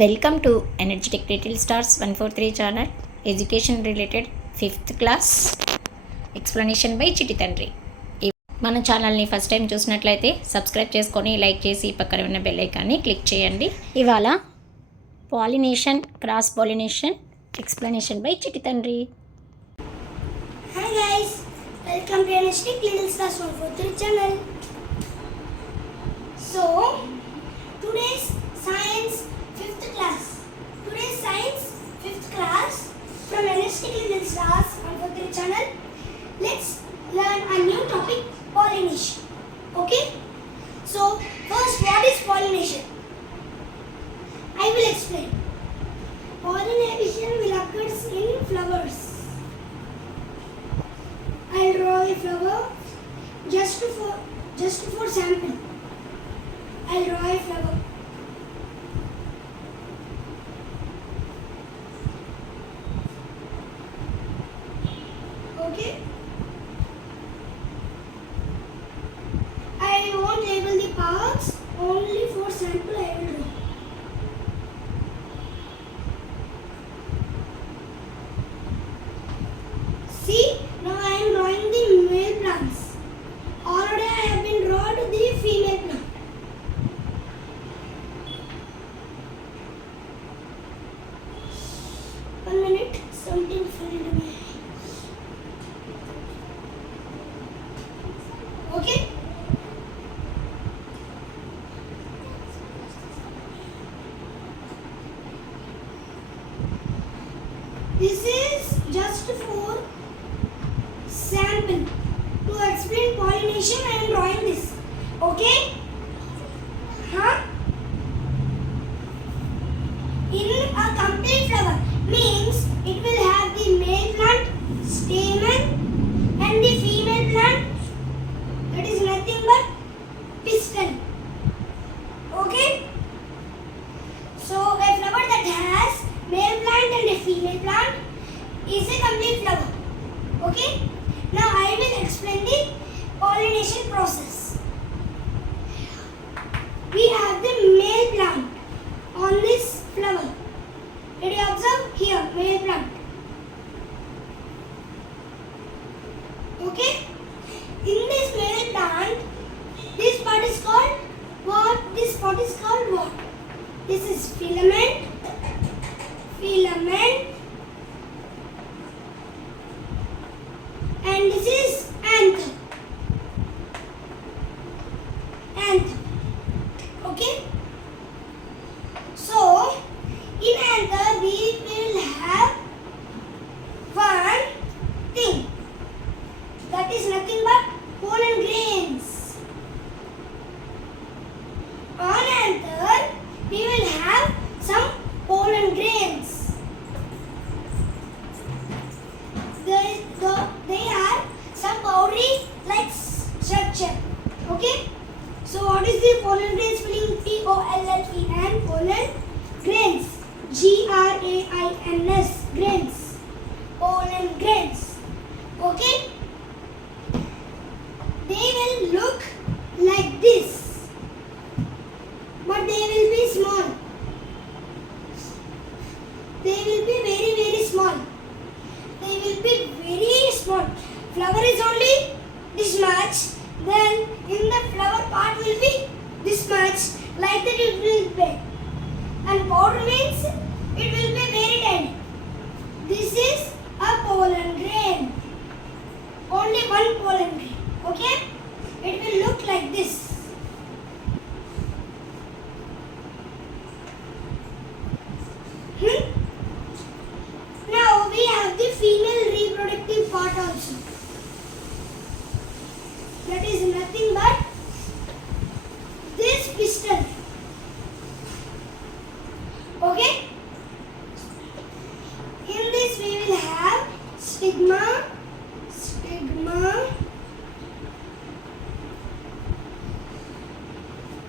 Welcome to Energetic Little Stars 143 channel, education related 5th class explanation by చిట్టితండ్రి. మన ఛానల్ని first time చూసినట్లయితే subscribe చేసుకొని లైక్ చేసి పక్కన ఉన్న బెల్ ఐకాన్ని క్లిక్ చేయండి. ఇవాళ pollination cross pollination explanation by చిట్టితండ్రి. Hi guys, welcome to Energetic Little Stars 143 channel. So, today's science 5th class. Today's science 5th class from Energetic Little Stars 143 channel. Let's learn a new topic, pollination. Okay? So, first, what is pollination? I will explain. Pollination will occur in flowers. I'll draw a flower just for sample. I'll draw a flower. Okay. I won't label the parts. Only for sample I will draw. See, now I am drawing the male plants. Already I have been drawn the female plant. One minute, something fell into my eye. Okay? This is just for sample. To explain pollination, I am drawing this. Okay? Huh? In a complete flower means it will have the male plant, stamen, and the female plant. That is nothing but pistil. Okay? So a flower that has male plant and a female plant is a complete flower. Okay? Now I will explain the pollination process. We have the male plant on this flower. Did you observe here, male plant? Okay? In this male plant, this part is called what? This part is called what? This is filament. And this is anther. Okay? So, in anther we will have one thing. That is nothing but pollen grains. On anther we will have some pollen grains. They are some powdery like structure. Okay? So what is the pollen grain spelling? P-O-L-L-E-N, pollen grains. G-R-A-I-N-S, grains. Pollen grains. Okay? They will look like this, but they will be small. They will be very, very small. They will be very small. Flower is only this much. Then in the flower part will be this much. Like that it will be. And powder means it will be very tiny. This is a pollen grain. Only one pollen grain. Okay? It will look like this. Now we have the female reproductive part also. That is nothing but this pistil. Okay? In this we will have stigma.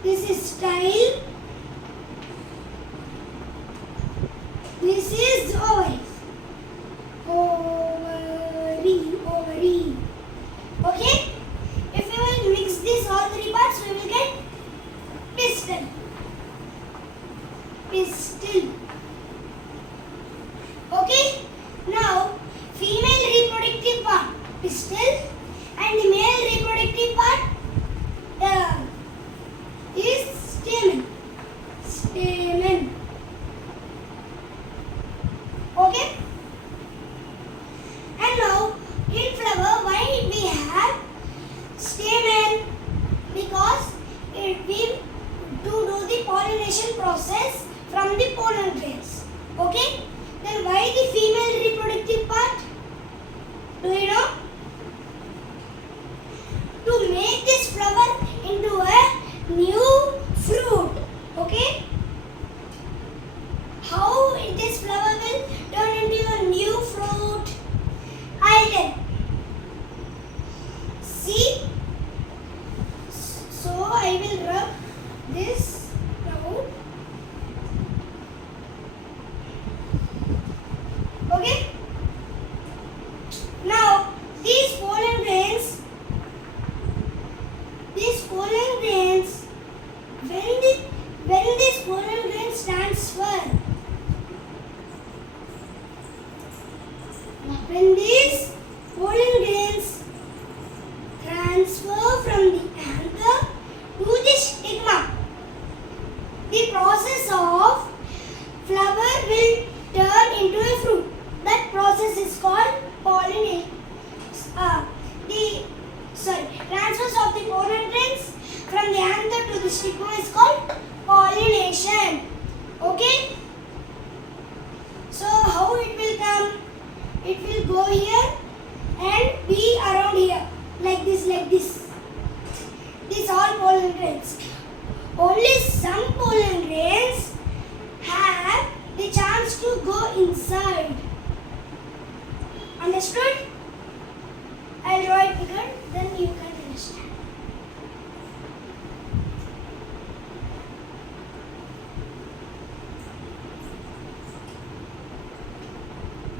This is style. This is ovary. Ovary. Okay? If we will mix this all three parts, we will get pistil. pistil. Okay, now female reproductive part pistil and the male reproductive part is stamen. Stamen. Okay. And now in flower, why we have stamen? Because we do the pollination process from the pollen grains. Okay. Then why the female reproductive part? Do you know? To make this flower into a new fruit. Okay. How this flower will turn into a new fruit? I'll tell. See? So I will rub this now. Okay? Now these pollen grains, when this pollen grains transfer, when these pollen grains transfer from the anther to the stigma, the process of flower will turn into a fruit. That process is called pollination. Transfers of the pollen grains from the anther to the stigma is called pollination. Okay? So how it will come? It will go here and be around here, like this, like this. These all pollen grains. Only some pollen grains have the chance to go inside. Understood? I'll draw it bigger, then you can understand.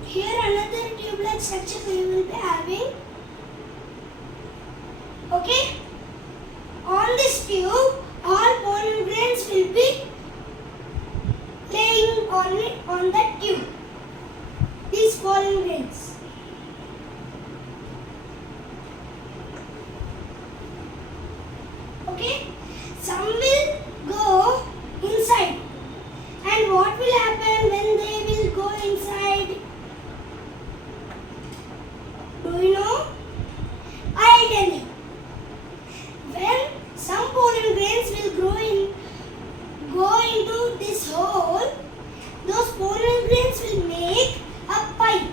Here another tube-like structure we will be having. Okay? On this tube, all pollen grains will be laying on that tube. These pollen grains. Okay? Some will go inside. And what will happen when they will go inside? Do you know? I'll tell you. When some pollen grains will go into this hole, those pollen grains will make a pipe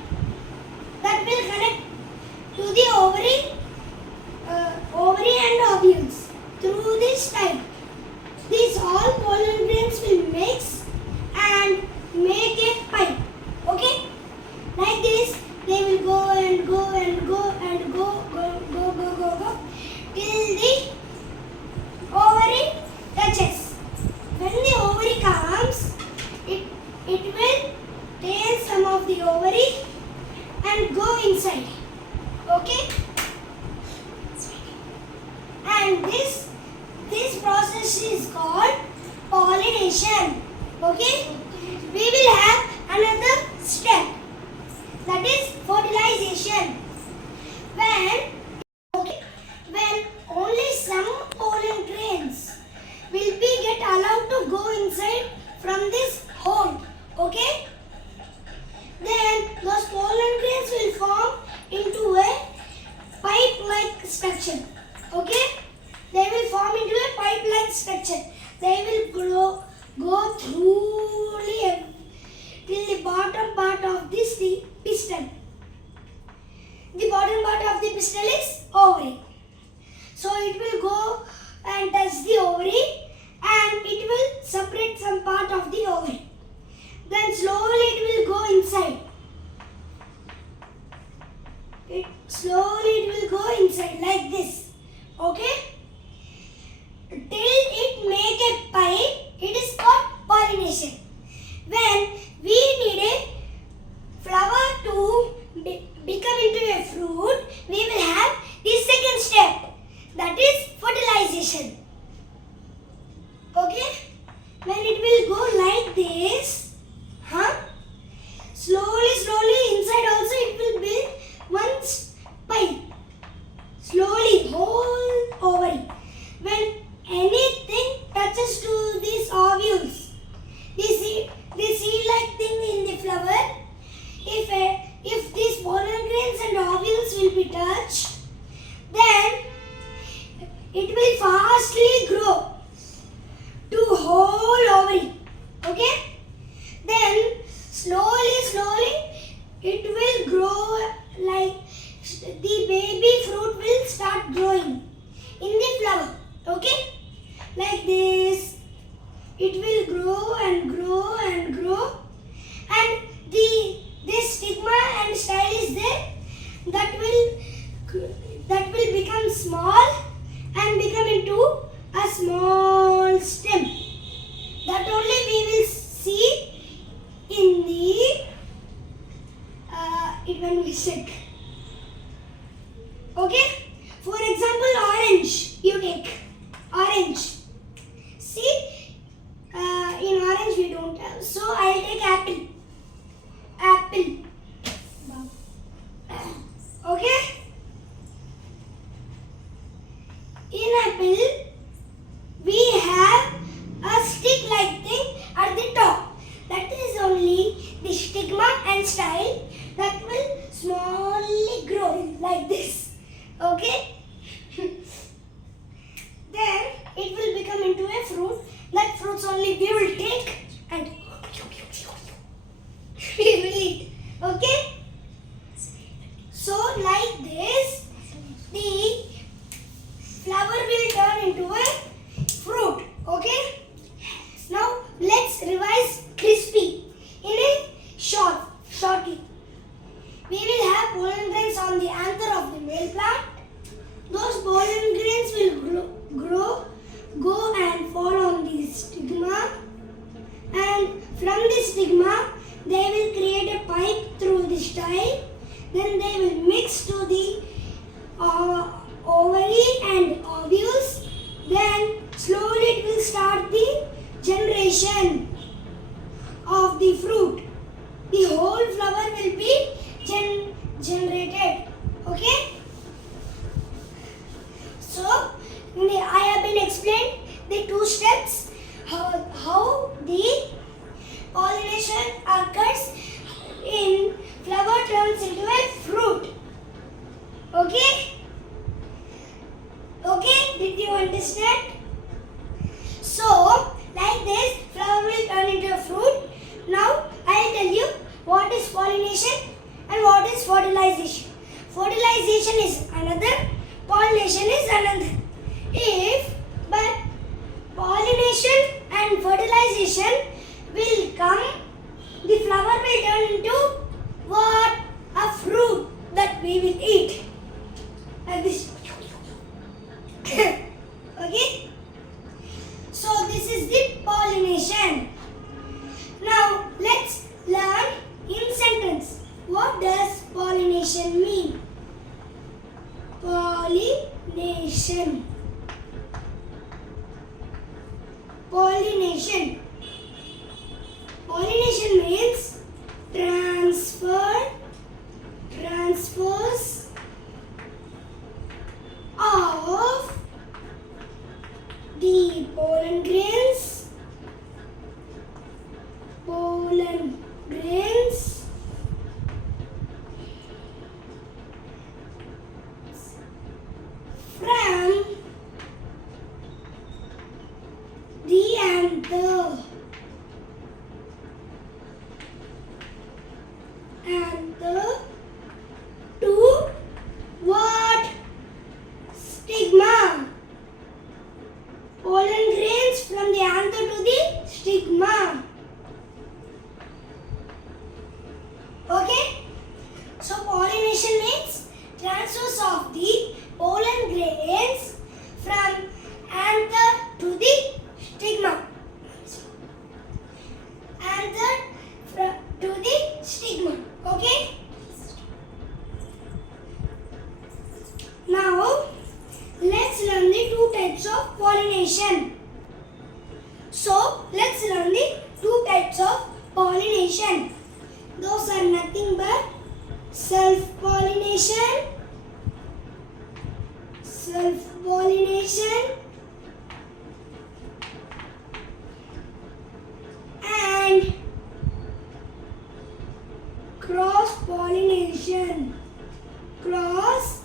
that will connect to the ovary and ovules through this pipe. These all pollen grains will mix and make a pipe. Okay? Like this, they will go and go and go and go till the ovary touches. When the ovary comes, it will take some of the ovary and go inside. Okay? And this process is called pollination. Okay? We will have another step, that is fertilization. When only some pollen grains will be get allowed to go inside from this hole. Okay? Then those pollen grains will form into a pipe-like structure. Okay? They will form into a pipe-like structure. They will go through till the bottom part of this pistil. The bottom part of the pistil is ovary. So it will go and touch the ovary and it will separate some part of the ovary. Then slowly it will go inside. Slowly it will go inside like this. Okay? Till it make a pipe, it is called pollination. When we need a flower to become into a fruit, we will have the second step, that is fertilization. Okay? When it will go like this, Okay? Then slowly it will grow, like the baby fruit will start growing in the flower. Okay? Like this. It will grow and grow and grow, and this stigma and style is there that will become small and become into a small stem. That only we will see in the when we sick. Okay? For example, orange. You take orange. See, in orange we don't have. So I'll take apple. Apple. Okay? In apple, we have a stick-like thing at the top. That is only the stigma and style that will smallly grow like this. Okay? Then it will become into a fruit. That fruits only we will take and we will eat. Okay? So like this, the flower will turn into a fruit. Okay? Now let's revise crispy in a shortly. We will have pollen grains on the anther of the male plant. Those pollen grains will go and fall on the stigma, and from the stigma they will create a pipe through the style. Then they will mix to the ovary and ovules. Then slowly it will start the generation of the fruit. The whole flower will be generated. Okay? So I have been explained the two steps how the pollination occurs in flower turns into a fruit. Okay? Okay? Did you understand? So like this, flower will turn into a fruit. Now I will tell you what is pollination and what is fertilization. Fertilization is another, pollination is another. But pollination and fertilization will come, the flower will turn into what? A fruit that we will eat. Like this. Okay? So this is the pollination. Now let's learn in sentence. What does pollination mean? Pollination. Pollination. Pollination means transfers of the pollen grains from the anther to what? Stigma. Pollen grains from the anther to the stigma. Okay? So pollination means transfers of the pollen grains from anther to the stigma. Anther to the stigma. Okay? Now let's learn the two types of pollination. So let's learn the two types of pollination. Those are nothing but self-pollination and cross-pollination. Cross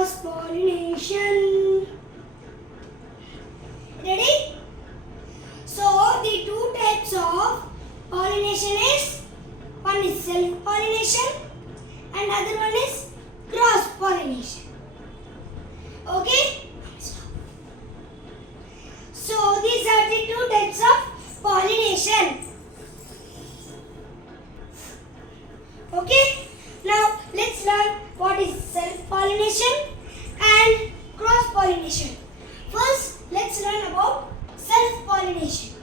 cross pollination. Ready? So the two types of pollination is, one is self pollination and other one is cross pollination. Okay? So these are the two types of pollination. Okay? Now let's learn what is self pollination and cross pollination. First, let's learn about self pollination.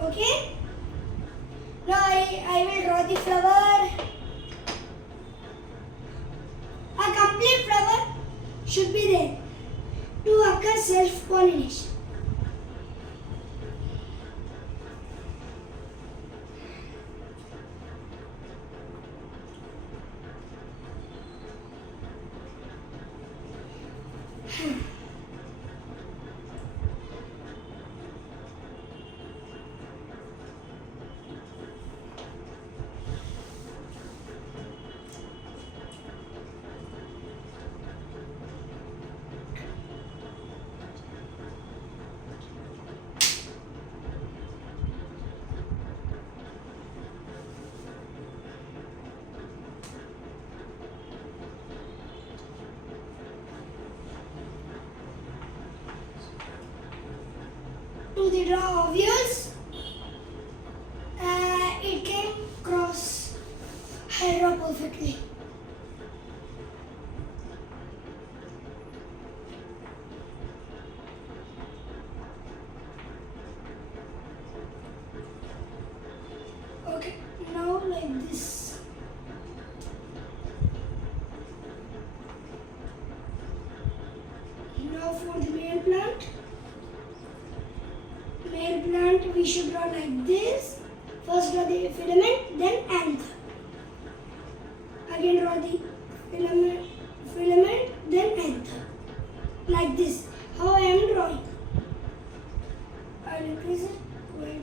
Okay? Now I will draw the flower. A complete flower should be there to occur self pollination. To the draw of yours, it came cross. I draw perfectly. Okay, now like this. Now for the male plant. Male plant we should draw like this. First draw the filament, then anther. Again draw the filament, then anther. Like this. How I am drawing. I will increase it. Wait.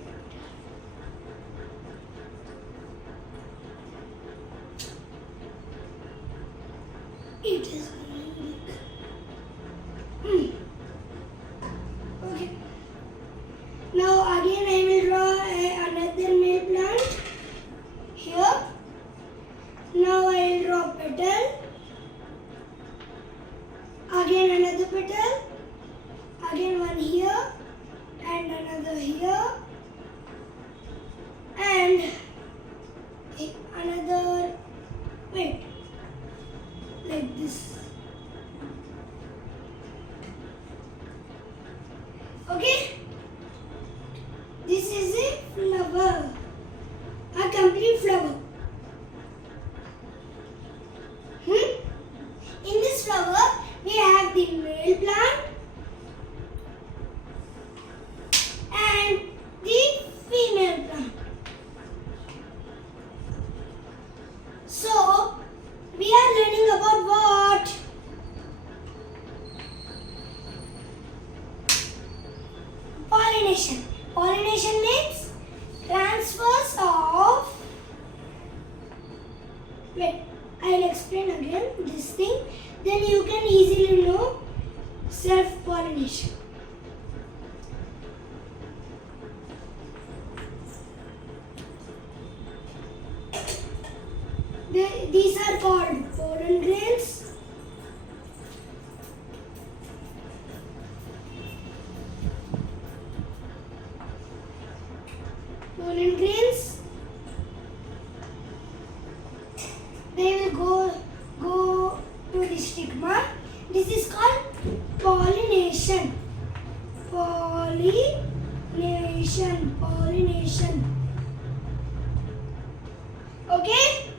It is okay. Now again I will draw another male plant here. Now I will draw petal. Again another petal. Again one here and another here and another, wait, like this. Okay? This is a flower, a complete flower. In this flower, we have the male plant and the female plant. So, we are learning about what? Pollination. Pollination means transfers of, wait, I'll explain again this thing, then you can easily know self-pollination. These are called pollen grains. Pollen grains. They will go to the stigma. This is called pollination. Pollination. Okay?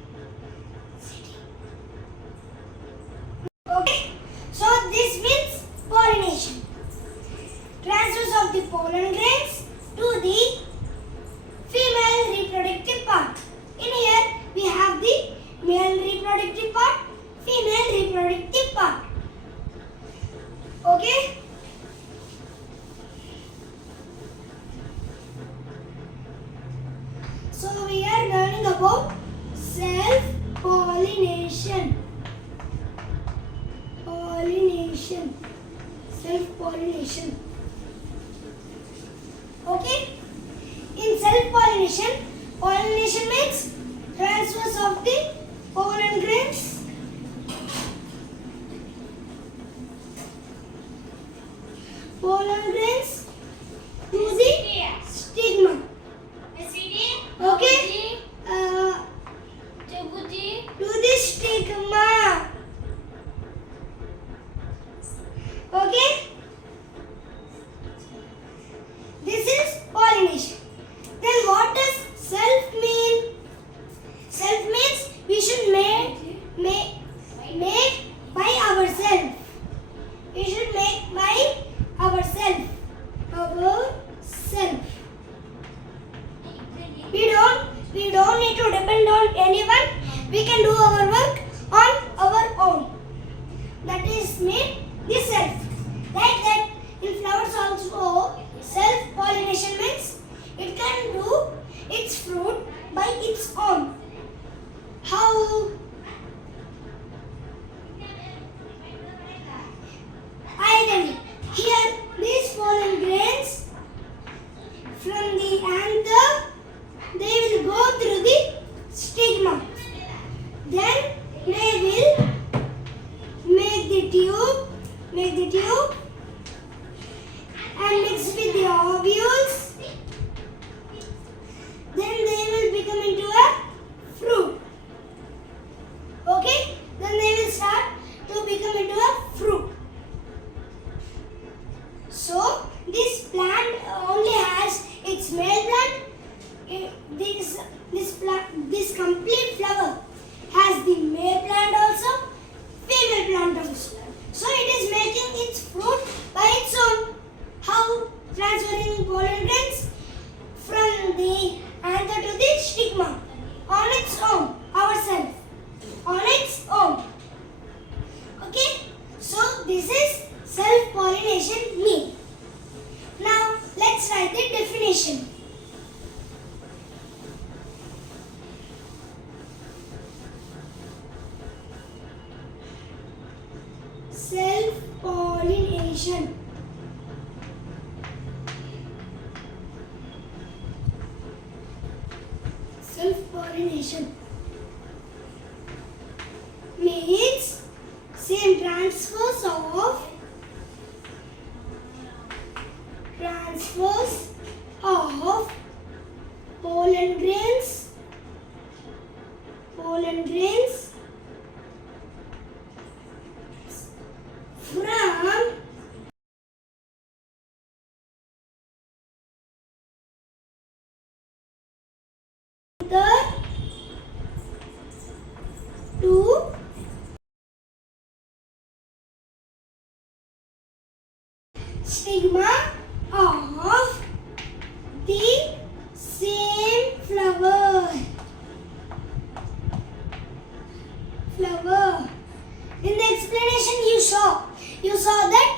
Okay. So this means pollination. Transfers of the pollen grains to the female reproductive part. In here we have the male reproductive part, female reproductive part. Okay? So we are learning about self-pollination. Self-pollination. Okay? In self-pollination, pollination means transfers of the pollen grains. Pollen grains to the stigma. Okay? To the stigma. Okay? This is pollination. Then what does self mean? Self means we should make by ourselves. We should make by ourselves. Ourselves. We don't need to depend on anyone. We can do our work on our own. That is made the self. Like that in flowers also, self-pollination means it can do its fruit by its own. How? I tell you. Here, these pollen grains from the anther, they will go through the stigma. Then they will make the tube and mix with the ovules. Then they will become into a fruit. Okay? Then they will start to become into a fruit. So this plant only has its male plant. This complete flower has the male plant also, female plant also. So it is making its fruit by its own. How? Transferring pollen grains from the anther to the stigma on its own, ourselves, on its own. Okay? So this is self-pollination mean. Now let's write the definition. Self-pollination. Self-pollination means same transfers of pollen grains from the to stigma of the same flower. In the explanation you saw that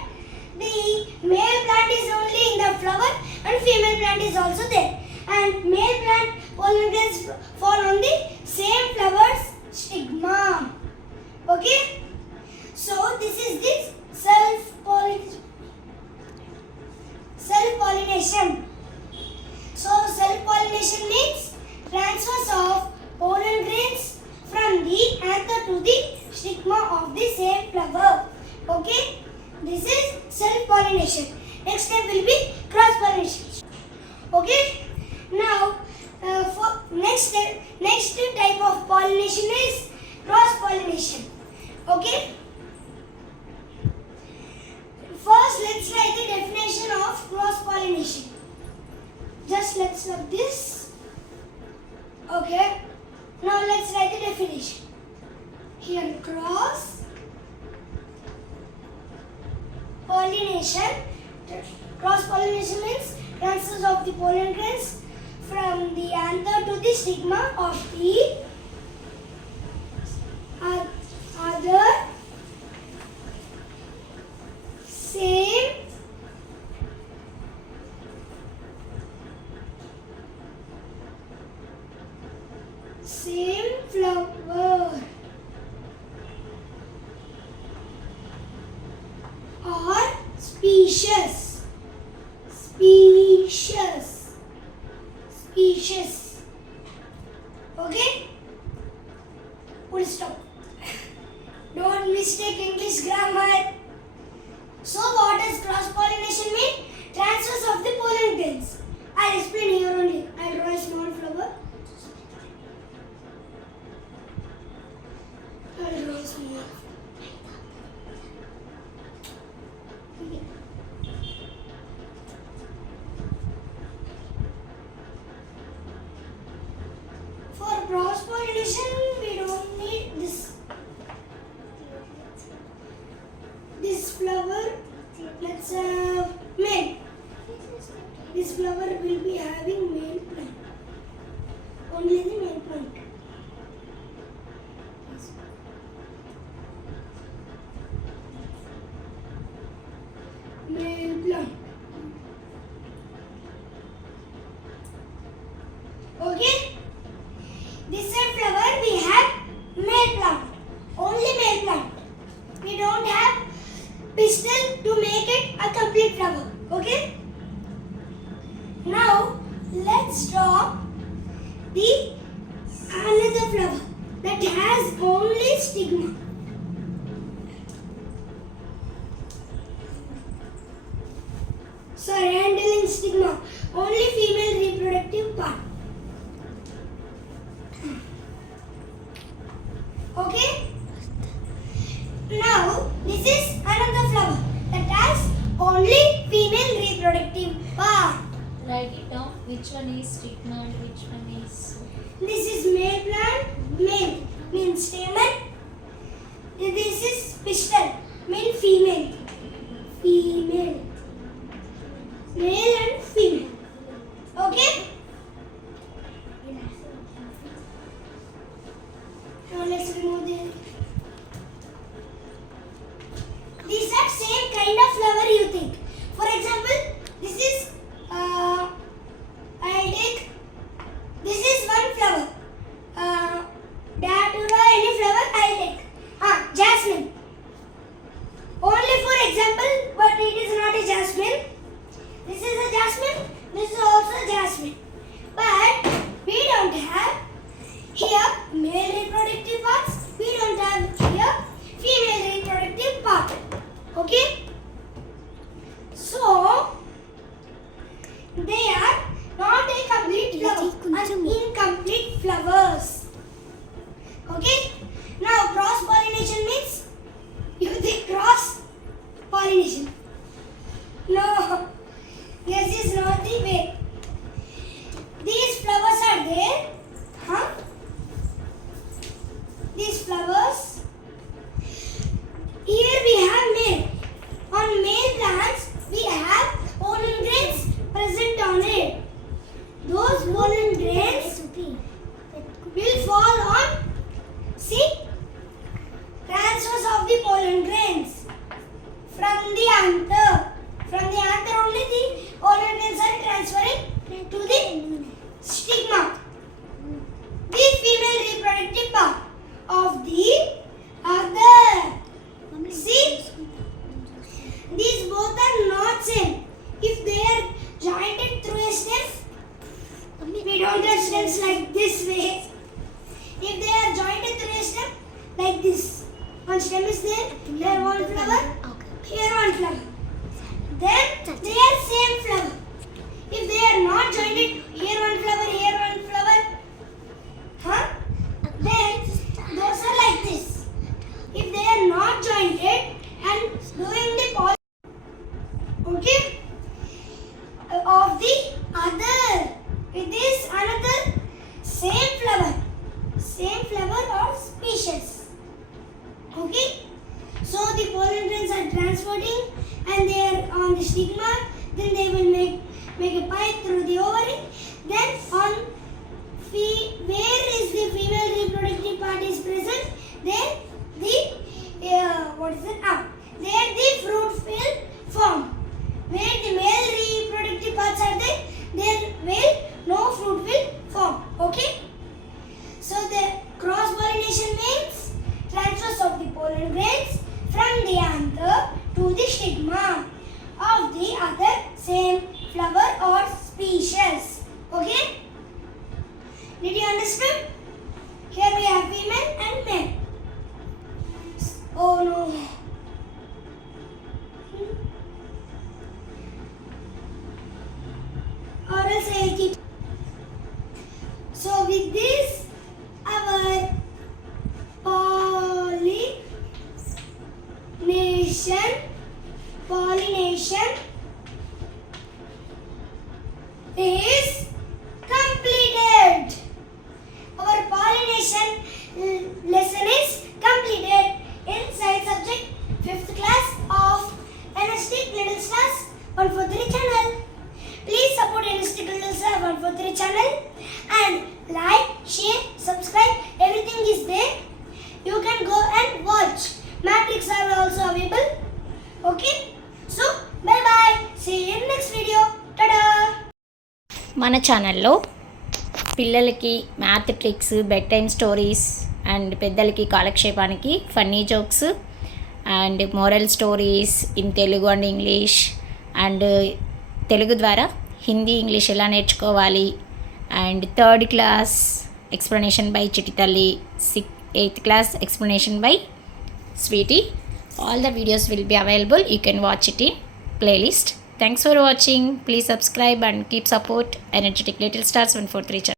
the male plant is only in the flower and female plant is also there. And male plant pollen grains fall on the same flower's stigma. Okay? So this is this self-pollination. So self-pollination means transfers of pollen grains from the anther to the stigma of the same flower. Okay? This is self-pollination. Next step will be cross-pollination. Okay? Now, for next type of pollination is cross-pollination. Okay? First, let's write the definition of cross-pollination. Just let's write this. Okay? Now let's write the definition. Here, cross-pollination. Cross-pollination means transfers of the pollen grains from the anther to the stigma of the other same same flower or species. Okay? Full stop. Don't mistake English grammar. So what does cross pollination mean? Transfers of the pollen grains. I'll explain here only. I'll draw a small flower. I'll draw a small. For cross pollination, we don't need this. This flower, let's have male. This flower will be having male plant. Only the male plant. Male plant. Okay? This side flower we have male plant. Only male plant. We don't have pistil to make it a complete flower. Okay? Now let's draw the another flower that has only stigma. Sorry, I'm telling stigma. Only female reproductive part. Okay? Now this is another flower that has only female reproductive part. Write it down. Which one is stigma and which one is... This is male plant. Male means stamen. This is pistil. Mean female. Female. Male and female. Okay? Now let's remove the... These are same kind of flower you think. For example, this is I'll take. This is one flower. Datura, any flower I'll take. Jasmine. Only for example, but it is not a jasmine. This is a jasmine. This is also jasmine. But we don't have here male reproductive parts. We don't have here female reproductive part. Okay? So they are not a complete flower, and incomplete flowers. Okay? Now cross pollination means you think cross pollination. No, this is not the way. These flowers are there. These flowers. Here we have male. On male plants, we have pollen grains present on it. Those pollen grains will fall on, see, transfers of the pollen grains from the anther. From the anther only the pollen grains are transferring to the stigma. The female reproductive part of the other. See, these both are not same. If they are jointed through a stem, we don't have stems like this way. If they are jointed through a stem, like this. One stem is there, here one flower, here one flower. Then they are same flower. If they are not jointed, here one flower, here one flower, then those are like this. If they are not jointed and doing the pollen, okay, of the other, it is another same flower or species. Okay, so the pollen grains are transporting and they are on the stigma. Then they will make a pipe through the ovary. Then on where is the female reproductive part is present, then the there the fruit will form. Where the male reproductive parts are there will no fruit will form. Okay. So Pollination means transfers of the pollen grains from the anther to the stigma of the other same flower or species. Okay? Did you understand? Here we have female and male. Oh no. Or else I'll keep. So with this, our pollination is completed. Our pollination lesson is completed in science subject 5th class of Energetic Little Stars 143 channel. Please support Energetic Little Stars 143 channel and like, share, subscribe. Everything is there. You can go and watch. Matrix are also available. Okay? So, bye bye. See you in next video. Tada! మన ఛానల్లో పిల్లలకి math tricks, bed time stories and పెద్దలకి కాలక్షేపానికి funny jokes and moral stories in Telugu and English and Telugu ద్వారా Hindi, English ఎలా నేర్చుకోవాలి and 3rd class explanation by చిట్టి తల్లి, 8th class explanation by Sweetie. All the videos will be available. You can watch it in playlist. Thanks for watching. Please subscribe and keep support Energetic Little Stars 143 channel.